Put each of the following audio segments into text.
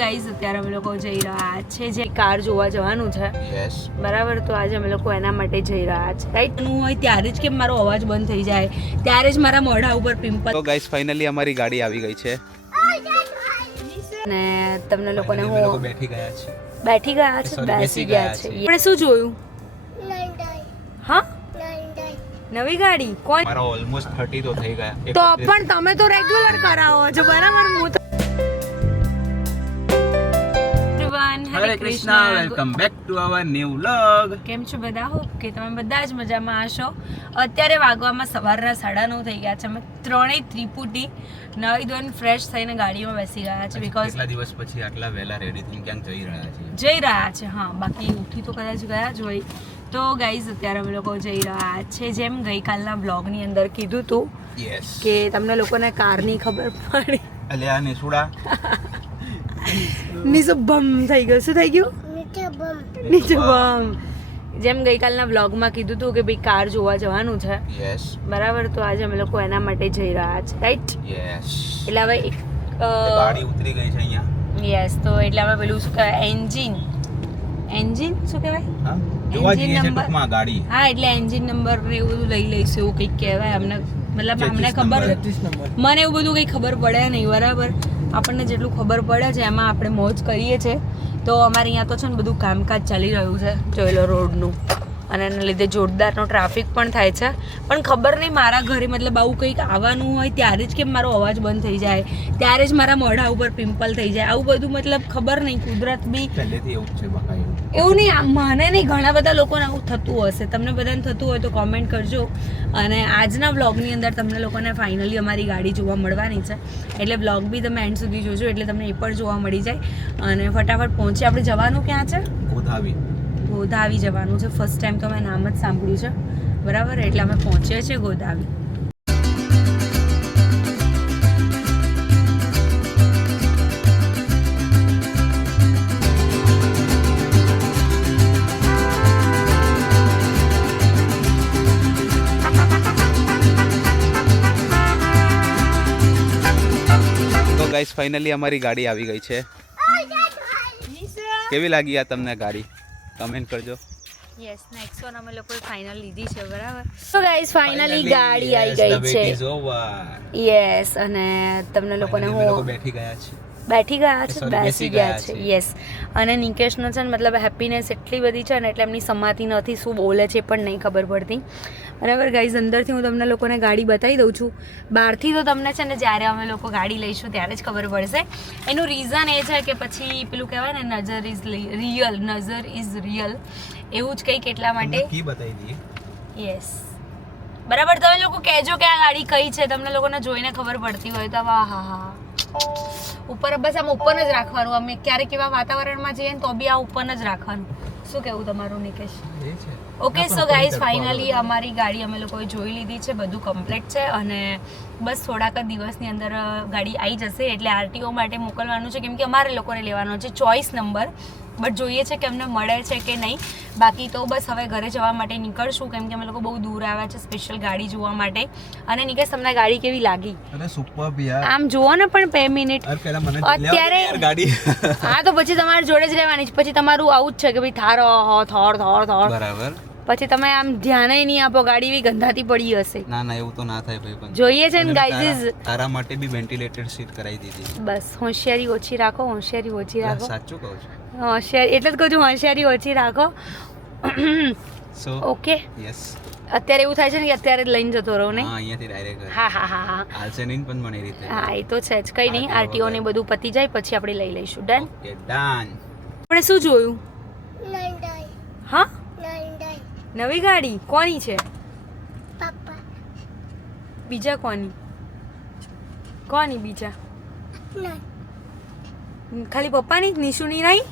Guys અત્યારે અમે લોકો જઈ રહ્યા છે જે કાર જોવા જવાનું છે. યસ બરાબર, તો આજે અમે લોકો એના માટે જઈ રહ્યા છે. રાઈટ નું હોય ત્યારે જ કેમ મારો અવાજ બંધ થઈ જાય, ત્યારે જ મારા મોઢા ઉપર પિમ્પલ. તો ગાઈઝ ફાઇનલી અમારી ગાડી આવી ગઈ છે ને તમને લોકોને અમે હું લોકો બેઠી ગયા છે. બેઠી ગયા છે, Sorry, બેસી ગયા છે. છે. આપણે શું જોયું? હા, નવી ગાડી. કોણ? મારા ઓલમોસ્ટ 30 તો થઈ ગયા. તો પણ તમે તો રેગ્યુલર કરાવો છો, બરાબર? હું તો હરે Krishna, welcome back to our new vlog. કેમ છો બધા? હોપ કે તમે બધા જ મજામાં હશો. અત્યારે વાગવામાં સવારના 9:30 થઈ ગયા છે. અમે ત્રણેય ત્રિપુટી નવી ધોઈને ફ્રેશ થઈને ગાડીમાં બેસી ગયા છે. બીકોઝ કેટલા દિવસ પછી આટલા વહેલા રેડી થઈને ક્યાંક જઈ રહ્યા છીએ. જઈ રહ્યા છે. હા, બાકી ઉઠી તો કદાચ ગયા જ હોય. તો ગાઈઝ અત્યારે અમે લોકો જઈ રહ્યા છે. જેમ ગઈકાલના બ્લોગની અંદર કીધું હતું યસ કે તમને લોકોને કારની ખબર પડી. અલ્યા નિશુડા નીચે બમ થઈ ગયું. શું થઈ ગયું? નીચે બમ. જેમ ગઈકાલના બ્લોગમાં કીધું હતું કે ભાઈ કાર જોવા જવાનું છે. યસ બરાબર, તો આજે અમે લોકો એના માટે જઈ રહ્યા છે. રાઈટ? યસ એટલે હવે એક ગાડી ઉતરી ગઈ છે અહીંયા. યસ, તો એટલે હવે પેલું શું કહેવાય, એન્જિન શું કહેવાય? હા, જોવા Engine જઈએ છે number. ટૂંકમાં ગાડી. હા, એટલે એન્જિન નંબર ને એવું બધું લઈ લઈશું એવું કંઈક કહેવાય અમને. મતલબ અમને ખબર, મને એવું બધું કંઈ ખબર પડે નહીં. બરાબર, આપણને જેટલું ખબર પડે છે એમાં આપણે મોજ કરીએ છીએ. તો અમારે અહીંયા તો છે ને બધું કામકાજ ચાલી રહ્યું છે, જોઈ લો રોડનું, અને એના લીધે જોરદારનો ટ્રાફિક પણ થાય છે. પણ ખબર નહીં, મારા ઘરે મતલબ આવું કંઈક આવવાનું હોય ત્યારે જ કેમ મારો અવાજ બંધ થઈ જાય, ત્યારે જ મારા મોઢા ઉપર પિમ્પલ થઈ જાય, આવું બધું મતલબ ખબર નહીં. કુદરત બી પહેલેથી એવું જ છે બકા. એવું નહીં, મને નહીં, ઘણા બધા લોકોને આવું થતું હશે. તમને બધાને થતું હોય તો કોમેન્ટ કરજો. અને આજના વ્લોગની અંદર તમને લોકોને ફાઇનલી અમારી ગાડી જોવા મળવાની છે, એટલે વ્લોગ બી તમે એન્ડ સુધી જોજો, એટલે તમને એ પણ જોવા મળી જાય. અને ફટાફટ પહોંચી. આપણે જવાનું ક્યાં છે? ગોધાવી જવાનું છે. ફર્સ્ટ ટાઈમ તો મેં નામ જ સાંભળ્યું છે. બરાબર, એટલે અમે પહોંચીએ છીએ ગોધાવી. તો ગાઈસ ફાઇનલી અમારી ગાડી આવી ગઈ છે. કેવી લાગી આ તમને ગાડી? કમેન્ટ કરજો. યસ, નેક્સોન અમે લોકોએ ફાઇનલ લીધી છે. બરાબર, તો ગાઈસ ફાઇનલી ગાડી આવી ગઈ છે. યસ, અને તમને લોકોને હું બેઠી ગયા છે. બેઠી ગયા છે, Sorry, બેસી ગયા છે. યસ, અને નિકેશનો છે ને મતલબ હેપીનેસ એટલી બધી છે ને, એટલે એમની સમાતી નથી, શું બોલે છે પણ નહીં ખબર પડતી. બરાબર ગાઈઝ, અંદરથી હું તમને લોકોને ગાડી બતાવી દઉં છું. બહારથી તો તમને છે ને જ્યારે અમે લોકો ગાડી લઈશું ત્યારે જ ખબર પડશે. એનું રીઝન એ છે કે પછી પેલું કહેવાય ને, નજર ઇઝ રિયલ, એવું જ કંઈક એટલા માટે. કી બતાવી દઈએ. યસ, બરાબર. તમે લોકો કહેજો કે આ ગાડી કઈ છે, તમને લોકોને જોઈને ખબર પડતી હોય તો. હા, ઉપર બસ આમ ઉપર જ રાખવાનું. અમે ક્યારેક એવા વાતાવરણમાં જઈએ ને તો બી આ ઉપર જ રાખવાનું. શું કેવું તમારું Nikesh? Okay, so guys finally અમારી ગાડી અમે લોકોએ જોઈ લીધી છે, બધું કમ્પ્લીટ છે, અને બસ થોડાક જ દિવસની અંદર ગાડી આવી જશે. એટલે આરટીઓ માટે મોકલવાનું છે, કેમ કે અમારે લોકોને લેવાનો છે ચોઈસ નંબર. બટ જોઈએ છે કે અમને મળે છે કે નહીં. બાકી તો બસ હવે ઘરે જવા માટે નીકળશું, કેમ કે અમે લોકો બહુ દૂર આવ્યા છે સ્પેશિયલ ગાડી જોવા માટે. અને નિકેશ, તમને ગાડી કેવી લાગી? અરે સુપર યાર. આમ જુઓ ને પણ 2 મિનિટ અત્યારે. ગાડી હા, તો પછી તમારી જોડે જ રહેવાની. પછી તમારું આવું જ છે કે ભાઈ થોર. બરાબર. પછી તમે આમ ધ્યાને નહીં આપો, ગાડી એવી ગંધાતી પડી હશે. ના એવું તો ના થાય ભાઈ. પણ જોઈએ છે ને ગાઈઝ, તારા માટે બી વેન્ટિલેટેડ સીટ કરાવી દીધી. બસ હોશિયારી ઓછી રાખો. સાચું કહું છું. હોશિયારી એટલે જ કહું છું, હોશિયારી ઓછી રાખો. So okay, yes. અત્યારે એવું થાય છે ને કે અત્યારે જ લઈને જતો રહો ને. હા, અહીંયાથી ડાયરેક્ટ. હા. હાલશે નહીં પણ મને એ રીતે. હા, એ તો છે જ. કઈ નહીં, આરટીઓ ને બધું પતી જાય પછી આપણે લઈ લઈશું. ડન? Okay, done. આપણે શું જોયું? હા, નવી ગાડી. કોની છે? બીજા કોની બીજા? ખાલી પપ્પાની જ, નિશુની નહીં?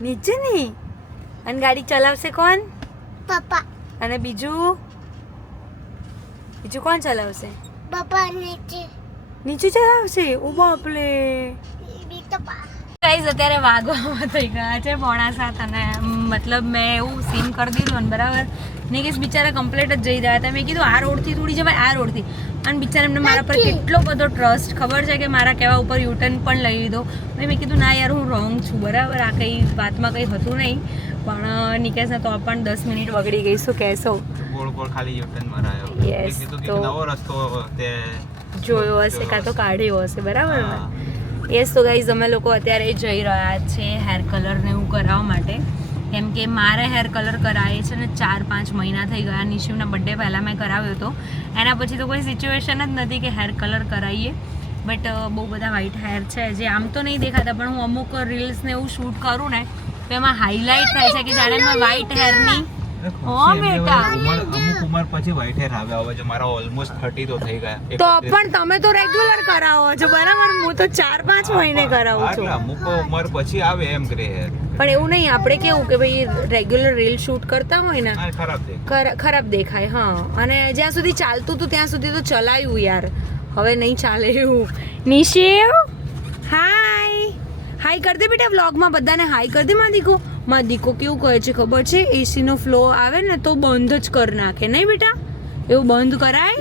નીચે નહીં. અને ગાડી ચલાવશે કોણ? પપ્પા. અને બીજું કોણ ચલાવશે? પપ્પા નીચે. નીચે ચલાવશે? ઓ બાપલે. ગાઈઝ, અત્યારે વાગવામાં થઈ ગયા છે 6:45, અને મતલબ મેં એવું સીન કરી દીધું ને, બરાબર, નિકેશ બિચારા કમ્પ્લીટ જ જઈ રહ્યા હતા. મેં કીધું આ રોડથી થોડી જવાય, આ રોડથી. અને બિચારા એમને મારા પર કેટલો બધો ટ્રસ્ટ, ખબર છે કે મારા કહેવા ઉપર યુટર્ન પણ લઈ લીધો. મેં કીધું ના યાર હું રોંગ છું, બરાબર, આ કંઈ વાતમાં કંઈ હતું નહીં. પણ નિકેશને તો પણ 10 મિનિટ વગડી ગઈ. શું કહેશો? ગોળ ખાલી યુટર્ન મરાયો. Yes, મેં કીધું તો કે નવો રસ્તો તે જોયો હશે કાં તો કાઢ્યો હશે, બરાબર ને? યસ, તો ગાઈઝ અમે લોકો અત્યારે જઈ રહ્યા છે હેર કલર ને એવું કરાવવા માટે. કેમ કે મારે હેર કલર કરાવે છે ને 4-5 મહિના થઈ ગયા. નિશિવના બર્થડે પહેલાં મેં કરાવ્યો હતો. એના પછી તો કોઈ સિચ્યુએશન જ નથી કે હેર કલર કરાવીએ. બટ બહુ બધા વ્હાઇટ હેર છે જે આમ તો નહીં દેખાતા, પણ હું અમુક રીલ્સ ને એવું શૂટ કરું ને તો એમાં હાઇલાઇટ થાય છે કે જાણે મેં વ્હાઇટ હેરની. હા બેટા, અમુક ઉંમર પછી વ્હાઇટ હેર આવે. હવે જો મારા ઓલમોસ્ટ 30 તો થઈ ગયા. તો પણ તમે તો રેગ્યુલર કરાવો છો, બરાબર? હું તો 4-5 મહિને કરાવું એટલે છું. અમુક ઉંમર પછી આવે એમ ગ્રે હેર. પણ એવું નહીં, આપણે કેવું કે ભાઈ રેગ્યુલર રીલ શૂટ કરતા હોય ને આ ખરાબ દેખાય. ખરાબ દેખાય. હા, અને જ્યાં સુધી ચાલતું હતું ત્યાં સુધી તો ચલાવ્યું યાર, હવે નહીં ચાલે એવું. નિશિવ હાય કર દે બેટા, વ્લોગમાં બધાને હાય કર દે. માં દીકો કેવું કહે છે ખબર છે? એસીનો ફ્લો આવે ને તો બંધ જ કરી નાખે, નહીં બેટા? એવું બંધ કરાય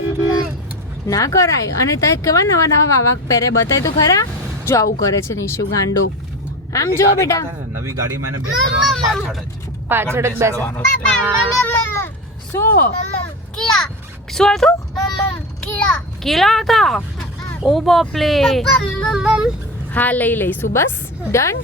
ના કરાય. અને તે કેવા નવા નવા વાવા પહેરે બતાય તો ખરા. જો આવું કરે છે નિશિવ ગાંડો. આમ જો બેટા, નવી ગાડીમાં એને બેસાડવાનું પાછળ જ બેસાડવાનો જ છે. શું કિયા શું હતું? કિયા કેલા હતા? ઓ બાપલે. મમ્મ હા, લઈ લઈશું. બસ ડન.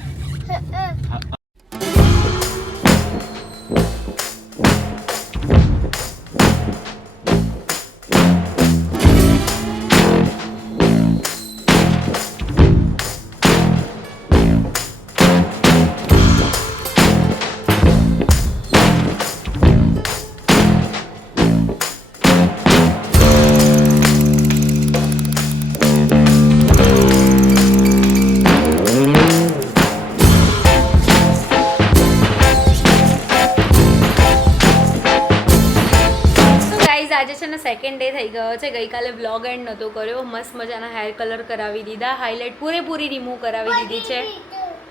આજે છે ને સેકન્ડ ડે થઈ ગયો છે. ગઈકાલે વ્લોગ એન્ડ નહોતો કર્યો. મસ્ત મજાના હેર કલર કરાવી દીધા, હાઇલાઇટ પૂરેપૂરી રિમૂવ કરાવી દીધી છે.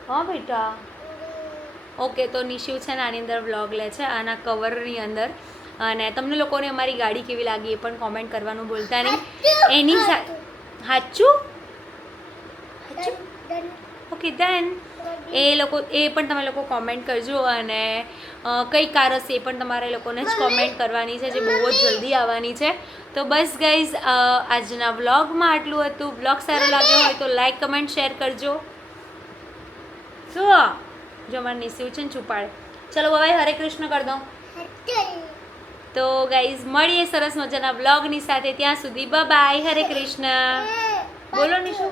હા બેટા, ઓકે. તો નિશિવ છે ને આની અંદર વ્લોગ લે છે, આના કવરની અંદર. અને તમને લોકોને અમારી ગાડી કેવી લાગી એ પણ કોમેન્ટ કરવાનું ભૂલતા નહીં. એની સાથે સાચું ઓકે ડન. એ પણ તમે લોકો કોમેન્ટ કરજો. અને કઈ કાર હશે એ પણ તમારે લોકોને જ કોમેન્ટ કરવાની છે, જે બહુ જ જલ્દી આવવાની છે. તો બસ ગાઈઝ, આજના વ્લોગમાં આટલું હતું. વ્લોગ સારો લાગ્યો હોય તો લાઈક, કમેન્ટ, શેર કરજો. શું જો અમારે નિશિવ છે ને છુપાડે. ચલો બાય, હરે કૃષ્ણ કરી દો. તો ગાઈઝ મળીએ સરસ મજાના વ્લોગની સાથે. ત્યાં સુધી બાય, હરે કૃષ્ણ બોલો નિશુ.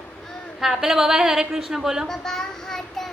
હા, પેલા બાય હરે કૃષ્ણ બોલો. બાબા હાટા